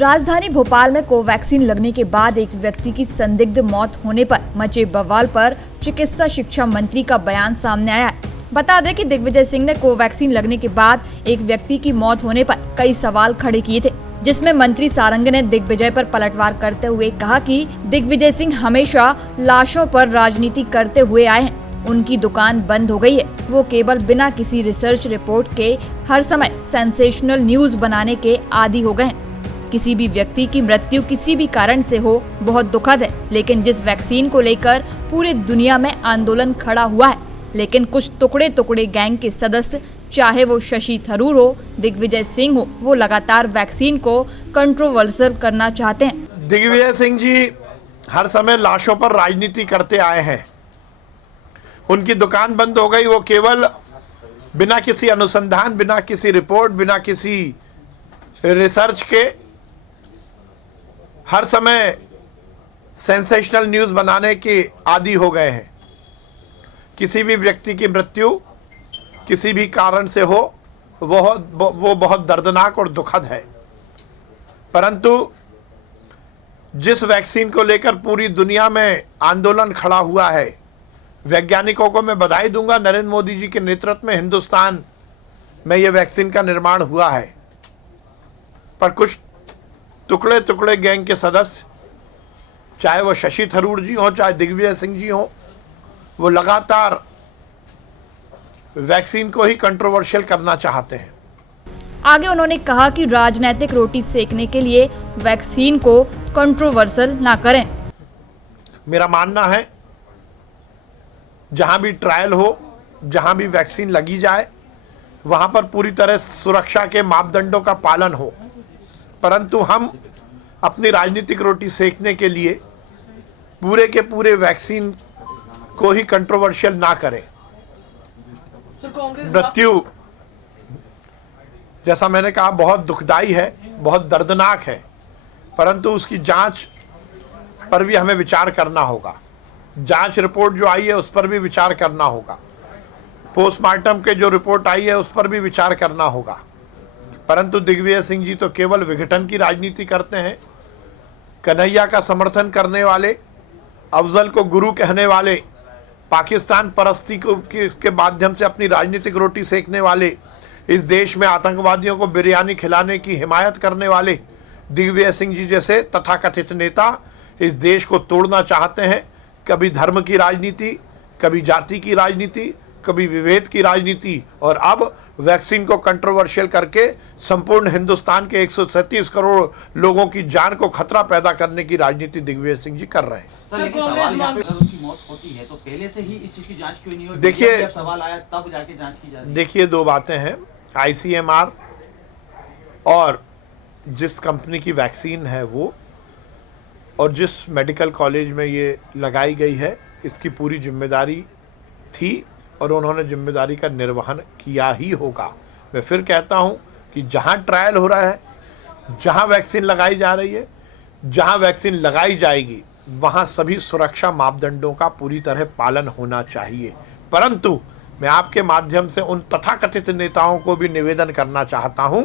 राजधानी भोपाल में कोवैक्सीन लगने के बाद एक व्यक्ति की संदिग्ध मौत होने पर मचे बवाल पर चिकित्सा शिक्षा मंत्री का बयान सामने आया है। बता दें कि दिग्विजय सिंह ने कोवैक्सीन लगने के बाद एक व्यक्ति की मौत होने पर कई सवाल खड़े किए थे, जिसमें मंत्री सारंग ने दिग्विजय पर पलटवार करते हुए कहा कि दिग्विजय सिंह हमेशा लाशों पर राजनीति करते हुए आए हैं। उनकी दुकान बंद हो गई है। वो केवल बिना किसी रिसर्च रिपोर्ट के हर समय सेंसेशनल न्यूज बनाने के आदी हो गए हैं। किसी भी व्यक्ति की मृत्यु किसी भी कारण से हो बहुत दुखद है, लेकिन जिस वैक्सीन को लेकर पूरी दुनिया में आंदोलन खड़ा हुआ है, लेकिन कुछ टुकड़े गैंग के सदस्य, चाहे वो शशि थरूर हो, दिग्विजय सिंह हो, वो लगातार वैक्सीन को कंट्रोवर्शियल करना चाहते हैं। दिग्विजय सिंह जी हर समय लाशों पर राजनीति करते आए हैं। उनकी दुकान बंद हो गई, वो केवल बिना किसी अनुसंधान, बिना किसी रिपोर्ट, बिना किसी रिसर्च के हर समय सेंसेशनल न्यूज़ बनाने के आदी हो गए हैं। किसी भी व्यक्ति की मृत्यु किसी भी कारण से हो वो बहुत दर्दनाक और दुखद है, परंतु जिस वैक्सीन को लेकर पूरी दुनिया में आंदोलन खड़ा हुआ है, वैज्ञानिकों को मैं बधाई दूंगा। नरेंद्र मोदी जी के नेतृत्व में हिंदुस्तान में ये वैक्सीन का निर्माण हुआ है, पर कुछ टुकड़े गैंग के सदस्य, चाहे वो शशि थरूर जी हो, चाहे दिग्विजय सिंह जी हो, वो लगातार वैक्सीन को ही कंट्रोवर्शियल करना चाहते हैं। आगे उन्होंने कहा कि राजनीतिक रोटी सेकने के लिए वैक्सीन को कंट्रोवर्शियल ना करें। मेरा मानना है जहां भी ट्रायल हो, जहां भी वैक्सीन लगी जाए, वहां पर पूरी तरह सुरक्षा के मापदंडों का पालन हो, परंतु हम अपनी राजनीतिक रोटी सेकने के लिए पूरे के पूरे वैक्सीन को ही कंट्रोवर्शियल ना करें। मृत्यु, जैसा मैंने कहा, बहुत दुखदाई है, बहुत दर्दनाक है, परंतु उसकी जांच पर भी हमें विचार करना होगा। जांच रिपोर्ट जो आई है उस पर भी विचार करना होगा। पोस्टमार्टम के जो रिपोर्ट आई है उस पर भी विचार करना होगा। परंतु दिग्विजय सिंह जी तो केवल विघटन की राजनीति करते हैं। कन्हैया का समर्थन करने वाले, अफजल को गुरु कहने वाले, पाकिस्तान परस्ती के माध्यम से अपनी राजनीतिक रोटी सेकने वाले, इस देश में आतंकवादियों को बिरयानी खिलाने की हिमायत करने वाले दिग्विजय सिंह जी जैसे तथाकथित नेता इस देश को तोड़ना चाहते हैं। कभी धर्म की राजनीति, कभी जाति की राजनीति, कभी विभेद की राजनीति, और अब वैक्सीन को कंट्रोवर्शियल करके संपूर्ण हिंदुस्तान के 137 करोड़ लोगों की जान को खतरा पैदा करने की राजनीति दिग्विजय सिंह जी कर रहे हैं। सर, लेकिन सवाल यहाँ पे अगर उनकी मौत होती है तो पहले से ही इस चीज की जांच क्यों नहीं हुई? देखिए, सवाल आया तब जाके जांच की जा रही है। देखिए, दो बातें हैं। ICMR और जिस कंपनी की वैक्सीन है वो, और जिस मेडिकल कॉलेज में ये लगाई गई है, इसकी पूरी जिम्मेदारी थी और उन्होंने जिम्मेदारी का निर्वहन किया ही होगा। मैं फिर कहता हूं कि जहां ट्रायल हो रहा है, जहां वैक्सीन लगाई जा रही है, जहां वैक्सीन लगाई जाएगी, वहां सभी सुरक्षा मापदंडों का पूरी तरह पालन होना चाहिए। परंतु मैं आपके माध्यम से उन तथाकथित नेताओं को भी निवेदन करना चाहता हूं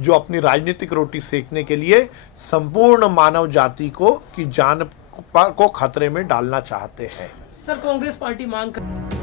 जो अपनी राजनीतिक रोटी सेकने के लिए संपूर्ण मानव जाति को की जान को खतरे में डालना चाहते हैं। सर, कांग्रेस पार्टी मांग कर